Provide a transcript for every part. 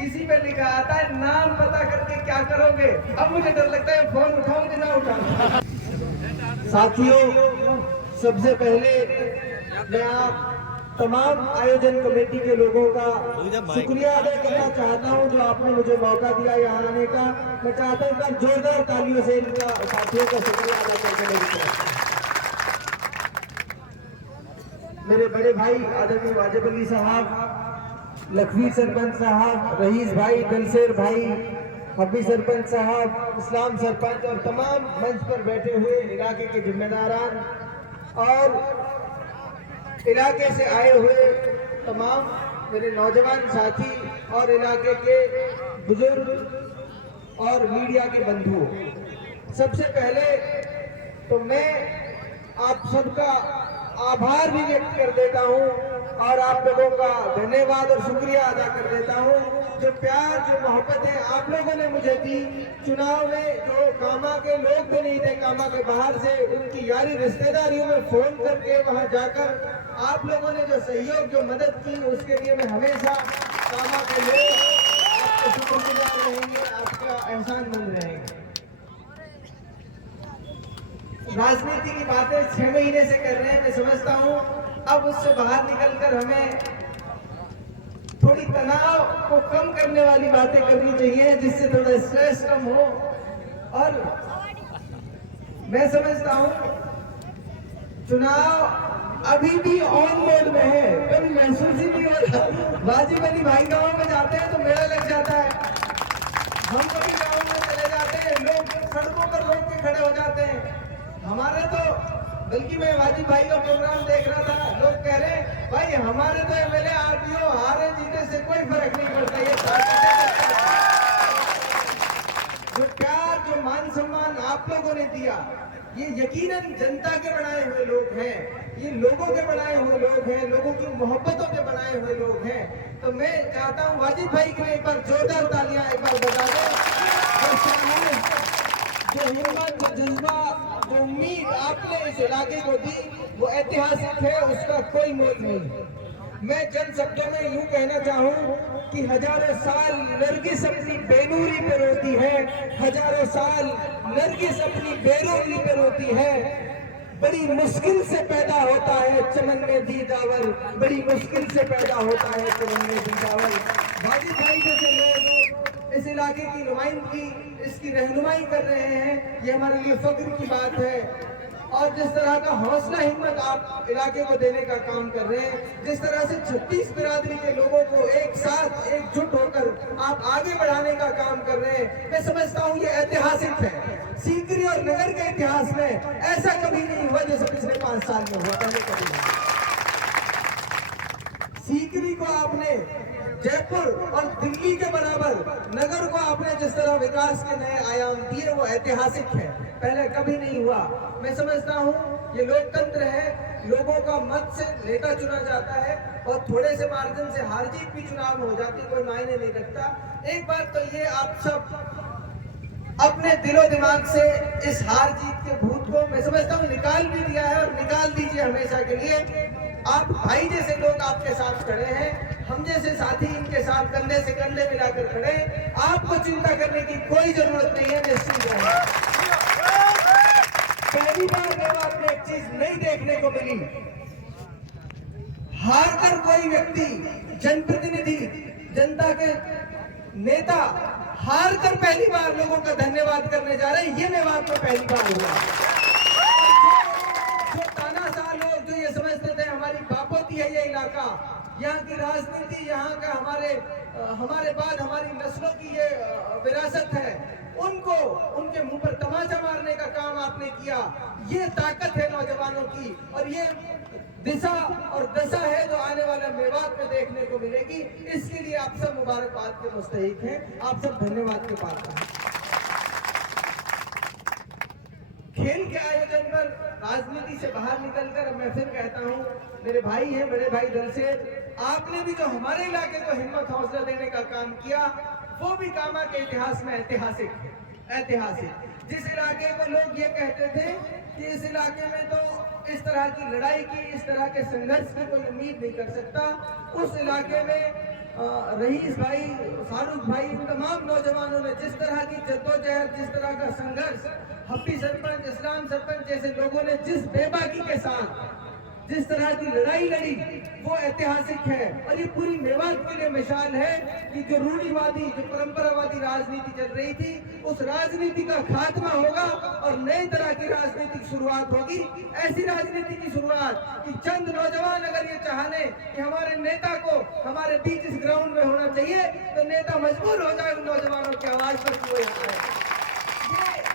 किसी पे लिखा आता है नाम पता करके क्या करोगे। अब मुझे डर लगता है फोन उठाऊं कि ना उठाऊं। साथियों, सबसे पहले मैं आप तमाम आयोजन कमेटी के लोगों का शुक्रिया अदा करना चाहता हूं जो आपने मुझे मौका दिया यहाँ आने का। मैं चाहता हूं कि जोरदार तालियों से इनका साथियों का शुक्रिया अदा करके मेरे बड़े भाई आदरणीय वाजिब अली साहब, लखवी सरपंच साहब, रईस भाई, दलसेर भाई, हबी सरपंच साहब, इस्लाम सरपंच और तमाम मंच पर बैठे हुए इलाके के जिम्मेदारान और इलाके से आए हुए तमाम मेरे नौजवान साथी और इलाके के बुजुर्ग और मीडिया के बंधुओं, सबसे पहले तो मैं आप सबका आभार भी व्यक्त कर देता हूं और आप लोगों का धन्यवाद और शुक्रिया अदा कर देता हूं। जो प्यार, जो मोहब्बतें आप लोगों ने मुझे दी, चुनाव में जो कामा के लोग भी नहीं थे, कामा के बाहर से उनकी यारी रिश्तेदारियों में फोन करके वहां जाकर आप लोगों ने जो सहयोग, जो मदद की, उसके लिए मैं हमेशा कामा के लोग आपके शुक्रगुजार रहेंगे, आपका एहसानमंद रहेंगे। राजनीति की बातें 6 महीने से कर रहे हैं, मैं समझता हूं अब उससे बाहर निकलकर हमें थोड़ी तनाव को कम करने वाली बातें करनी चाहिए, जिससे थोड़ा स्ट्रेस कम हो। और मैं समझता हूं चुनाव अभी भी ऑन मोड में है, कभी महसूस ही नहीं हो रहा। वाजिब अली भाई गाँव में जाते हैं तो मेला लग जाता है, हम कभी गाँव में चले जाते हैं, लोग सड़कों पर रोक के खड़े हो जाते हैं। हमारे तो, बल्कि मैं वाजिब भाई का प्रोग्राम देख रहा था, लोग कह रहे हैं भाई हमारे तो एमएलए आरपीओ हारे जीते से कोई फर्क नहीं पड़ता। ये जो प्यार, जो मान सम्मान आप लोगों ने दिया, ये यकीनन जनता के बनाए हुए लोग हैं, ये लोगों के बनाए हुए लोग हैं, लोगों की मोहब्बतों के बनाए हुए लोग हैं। तो मैं चाहता हूँ वाजिब भाई के लिए एक बार जोरदार तालियां एक बार बजा दें। जो हिम्मत, जो जज्बा, जो उम्मीद आपने इस इलाके को दी, वो ऐतिहासिक है, उसका कोई मोल नहीं। मैं चंद शब्दों में यूं कहना चाहूं कि हजारों साल नरगिस अपनी बेनूरी पे रोती है, हजारों साल नरगिस अपनी बेनूरी पे रोती है। बड़ी मुश्किल से पैदा होता है चमन में दीदावर, बड़ी मुश्किल से पैदा होता है चमन में दीदावर। वाजिब भाई जैसे लोग इस इलाके की नुमाइंदगी, इसकी रहनुमाई कर रहे हैं, ये हमारे लिए फख्र की बात है। और जिस तरह का हौसला हिम्मत आप इलाके को देने का काम कर रहे हैं, जिस तरह से 36 बिरादरी के लोगों को एक साथ एकजुट होकर आप आगे बढ़ाने का काम कर रहे हैं, मैं समझता हूँ ये ऐतिहासिक है। सीकरी और नगर के इतिहास में ऐसा कभी नहीं हुआ जैसे पिछले 5 साल में हुआ, पहले कभी नहीं। सीकरी को आपने जयपुर और दिल्ली के बराबर, नगर को आपने जिस तरह विकास के नए आयाम दिए, वो ऐतिहासिक है, पहले कभी नहीं हुआ। मैं समझता हूँ ये लोकतंत्र है, लोगों का मत से नेता चुना जाता है और थोड़े से मार्जिन से हार जीत भी चुनाव में हो जाती, कोई मायने नहीं रखता। एक बात तो ये आप सब अपने दिलो दिमाग से इस हार जीत के भूत को, मैं समझता हूँ निकाल भी दिया है और निकाल दीजिए हमेशा के लिए। आप भाई जैसे लोग आपके साथ खड़े हैं, हम जैसे साथी इनके साथ कंधे से कंधे मिलाकर खड़े, आपको चिंता करने की कोई जरूरत नहीं है, निश्चिंत रहिए। पहली बार मेवात में एक चीज नहीं देखने को मिली, हार कर कोई व्यक्ति, जनप्रतिनिधि, जनता के नेता हार कर पहली बार लोगों का धन्यवाद करने जा रहे हैं, ये मेवात में पहली बार हुआ। जो तानाशाह लोग जो ये समझते थे हमारी बापोती है ये इलाका, यहाँ की राजनीति, यहाँ का हमारे बाद हमारी नस्लों की ये विरासत है, उनको उनके मुंह पर तमाचा मारने का काम आपने किया। ये ताकत है नौजवानों की और ये दिशा और दशा है जो आने वाले मेवात में देखने को मिलेगी। इसके लिए आप सब मुबारकबाद के मुस्तहिक हैं, आप सब धन्यवाद के पात्र हैं। खेल के आयोजन पर राजनीति से बाहर निकलकर मैं फिर कहता हूं, मेरे भाई हैं, बड़े भाई दलसेर, आपने भी जो हमारे इलाके को हिम्मत हौसला देने का काम किया, वो भी कामा के इतिहास में ऐतिहासिक है, ऐतिहासिक। जिस इलाके को लोग ये कहते थे कि इस इलाके में तो इस तरह की लड़ाई की, इस तरह के संघर्ष की कोई उम्मीद नहीं कर सकता, उस इलाके में रईस भाई, फारूक भाई, तमाम नौजवानों ने जिस तरह की जद्दोजहद, जिस तरह का संघर्ष, हब्बी सरपंच, इस्लाम सरपंच जैसे लोगों ने जिस बेबाकी के साथ जिस तरह की लड़ाई लड़ी, वो ऐतिहासिक है। और ये पूरी मेवात के लिए मिसाल है कि जो रूढ़िवादी, जो परंपरावादी राजनीति चल रही थी, उस राजनीति का खात्मा होगा और नई तरह की राजनीति की शुरुआत होगी। ऐसी राजनीति की शुरुआत कि चंद नौजवान अगर ये चाहने कि हमारे नेता को हमारे बीच इस ग्राउंड में होना चाहिए, तो नेता मजबूर हो जाए उन नौजवानों की आवाज पर कोई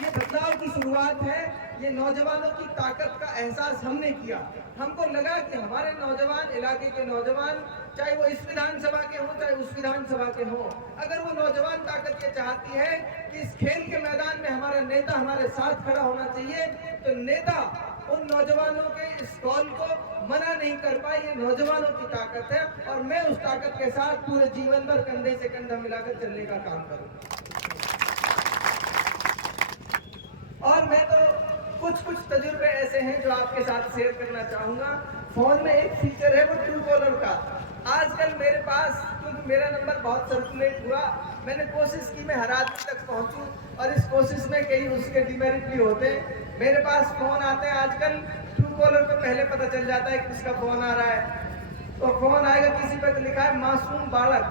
ये बदलाव की शुरुआत है। ये नौजवानों की ताकत का एहसास हमने किया। हमको लगा कि हमारे नौजवान, इलाके के नौजवान, चाहे वो इस विधानसभा के हों चाहे उस विधानसभा के हों, अगर वो नौजवान ताकत ये चाहती है कि इस खेल के मैदान में हमारा नेता हमारे साथ खड़ा होना चाहिए, तो नेता उन नौजवानों के इस कॉल को मना नहीं कर पाए। ये नौजवानों की ताकत है और मैं उस ताकत के साथ पूरे जीवन भर कंधे से कंधा मिलाकर चलने का काम करूँ। और मैं तो कुछ तजुर्बे ऐसे हैं जो आपके साथ शेयर करना चाहूंगा। फोन में एक फीचर है वो ट्रू कॉलर का। आजकल मेरे पास, क्योंकि मेरा नंबर बहुत सर्कुलेट हुआ, मैंने कोशिश की मैं हर आदमी तक पहुंचूं, और इस कोशिश में कई उसके डिमेरिट भी होते हैं। मेरे पास फोन आते हैं आजकल, ट्रू कॉलर पे पहले पता चल जाता है किसका फोन आ रहा है। तो फोन आएगा, किसी पे तो लिखा है मासूम बालक,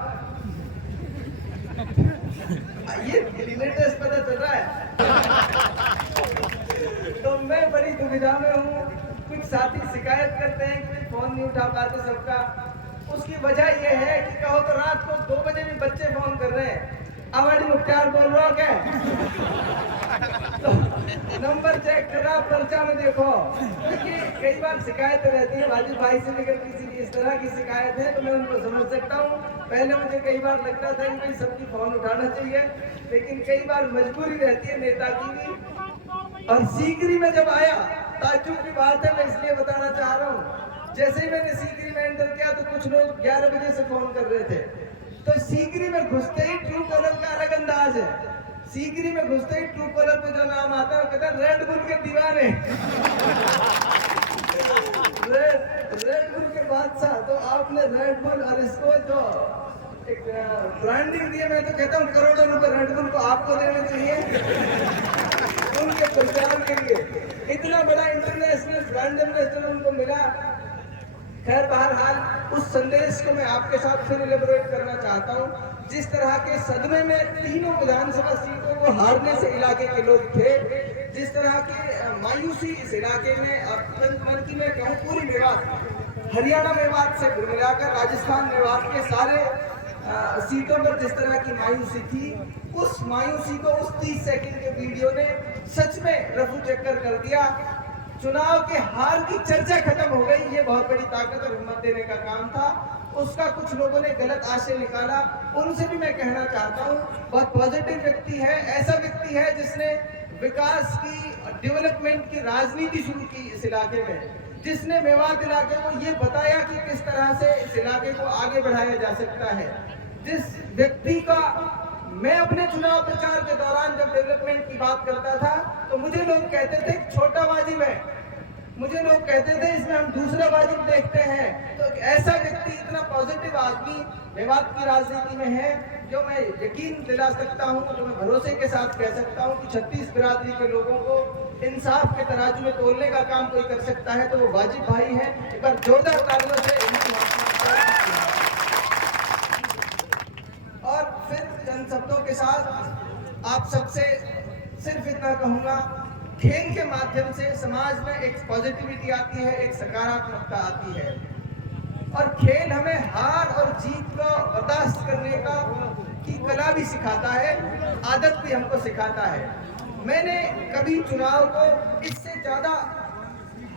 ये लेटेस्ट पता चल रहा है। तो मैं बड़ी दुविधा में हूँ। कुछ साथी शिकायत करते हैं कि फोन नहीं उठा पाते सबका। उसकी वजह यह है कि कहो तो रात को 2 बजे भी बच्चे फोन कर रहे हैं, अवाडी मुख्तार बोल रहा हो क्या? तो नंबर चेक करा, पर्चा में देखो, क्योंकि कई बार शिकायतें रहती है वाजिब भाई से लेकर किसी की इस तरह की शिकायत है, तो मैं उनको समझ सकता हूँ। पहले मुझे कई बार लगता था कि सबकी फोन उठाना चाहिए, लेकिन कई बार मजबूरी रहती है नेता की भी। और सीकरी में जब आया, ताज्जुब की बात है, मैं इसलिए बताना चाह रहा हूँ, जैसे ही मैंने सीकरी में एंटर किया तो कुछ लोग 11 बजे से फोन कर रहे थे। तो सीकरी में घुसते ही ट्रू कॉलर का अलग अंदाज है। सीकरी में घुसते ही ट्रू कॉलर पे जो नाम आता है वो कहता है रेड बुल के दीवाने, रेड बुल के बादशाह। तो आपने रेड बुल और इसको जो एक ब्रांडिंग दिया, मैं तो कहता हूँ करोड़ों रुपए रेड बुल को आपको देने चाहिए उनके प्रचार के लिए। इतना बड़ा इंटरनेशनल ब्रांड एम्बेसडर उनको मिला। खैर बहरहाल उस संदेश को मैं आपके साथ फिर इलेबोरेट करना चाहता हूँ। जिस तरह के सदमे में तीनों विधानसभा सीटों को हारने से इलाके के लोग थे, जिस तरह की मायूसी इस इलाके में, मन की मैं कहूँ पूरी मेवात, हरियाणा मेवात से मिलाकर राजस्थान मेवात के सारे सीटों पर जिस तरह की मायूसी थी, उस मायूसी को उस 30 सेकंड के वीडियो ने सच में रफू चक्कर कर दिया। चुनाव के हार की चर्चा खत्म हो गई। ये बहुत बड़ी ताकत और हिम्मत देने का काम था। उसका कुछ लोगों ने गलत आशय निकाला, उनसे भी मैं कहना चाहता हूँ, बहुत पॉजिटिव व्यक्ति है, ऐसा व्यक्ति है जिसने विकास की, डेवलपमेंट की राजनीति शुरू की इस इलाके में, जिसने मेवात इलाके को ये बताया कि किस तरह से इस इलाके को आगे बढ़ाया जा सकता है। जिस व्यक्ति का मैं अपने चुनाव प्रचार के दौरान जब डेवलपमेंट की बात करता था तो मुझे लोग कहते थे छोटा वाजिब है, मुझे लोग कहते थे इसमें हम दूसरा वाजिब देखते हैं। तो ऐसा व्यक्ति, इतना पॉजिटिव आदमी मेवात की राजनीति में है, जो मैं यकीन दिला सकता हूं, जो मैं भरोसे के साथ कह सकता हूं कि 36 बिरादरी के लोगों को इंसाफ के तराजू में तोलने का काम कोई कर सकता है तो वो वाजिब भाई है। एक बार जोरदार तालियों से और फिर चंद शब्दों के साथ आप सबसे सिर्फ इतना कहूंगा, खेल के माध्यम से समाज में एक पॉजिटिविटी आती है, एक सकारात्मकता आती है, और खेल हमें हार और जीत को बर्दाश्त करने का की कला भी सिखाता है, आदत भी हमको सिखाता है। मैंने कभी चुनाव को इससे ज्यादा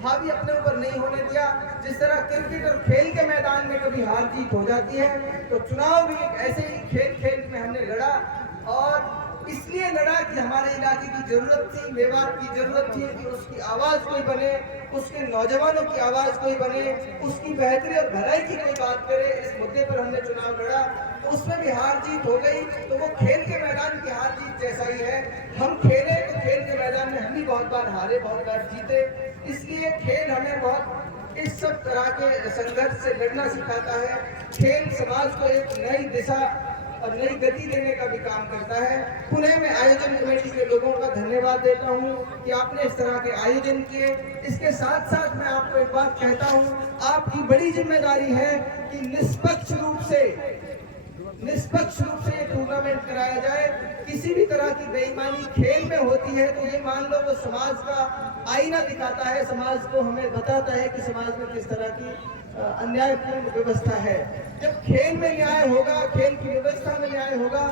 हावी अपने ऊपर नहीं होने दिया। जिस तरह क्रिकेट और खेल के मैदान में कभी हार जीत हो जाती है, तो चुनाव भी एक ऐसे ही खेल में हमने लड़ा, और इसलिए लड़ा कि हमारे इलाके की जरूरत थी, मेवात की जरूरत थी कि उसकी आवाज कोई बने, उसके नौजवानों की आवाज कोई बने, उसकी बेहतरी और भलाई की कोई बात करे। इस मुद्दे पर हमने चुनाव लड़ा, तो उसमें भी हार जीत हो गई। तो वो खेल के मैदान की हार जीत जैसा ही है। हम खेले तो खेल के मैदान में हम भी बहुत बार हारे, बहुत बार जीते। इसलिए खेल हमें बहुत इस सब तरह के संघर्ष से लड़ना सिखाता है। खेल समाज को एक नई दिशा और नई गति देने का भी काम करता है। पुणे में आयोजन कमेटी के लोगों का धन्यवाद देता हूं कि आपने इस तरह के आयोजन किए। इसके साथ साथ मैं आपको एक बात कहता हूं, आपकी बड़ी जिम्मेदारी है कि निष्पक्ष रूप से ये टूर्नामेंट कराया जाए। किसी भी तरह की बेईमानी खेल में होती है तो ये मान लो वो समाज का आईना दिखाता है, समाज को हमें बताता है कि समाज में किस तरह की अन्यायपूर्ण व्यवस्था है। जब खेल में न्याय होगा, खेल की व्यवस्था में न्याय होगा,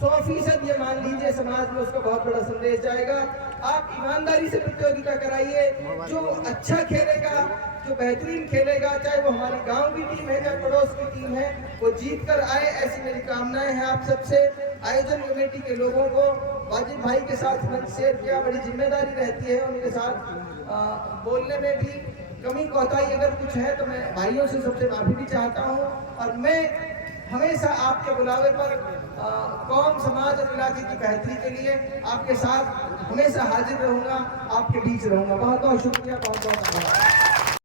100% ये मान लीजिए समाज में उसका बहुत बड़ा संदेश जाएगा। आप ईमानदारी से प्रतियोगिता कराइए। जो अच्छा खेलेगा, जो बेहतरीन खेलेगा, चाहे वो हमारी गांव की टीम है चाहे पड़ोस की टीम है, वो जीत कर आए, ऐसी मेरी कामनाएं हैं आप सबसे। आयोजन कमेटी के लोगों को वाजिद भाई के साथ मंच शेयर किया, बड़ी जिम्मेदारी रहती है उनके साथ बोलने में भी कमी कोताही अगर कुछ है तो मैं भाइयों से सबसे माफी भी चाहता हूँ। और मैं हमेशा आपके बुलावे पर कौम, समाज और इलाके की बेहतरी के लिए आपके साथ हमेशा हाजिर रहूंगा, आपके बीच रहूंगा। बहुत बहुत शुक्रिया, बहुत बहुत आभार।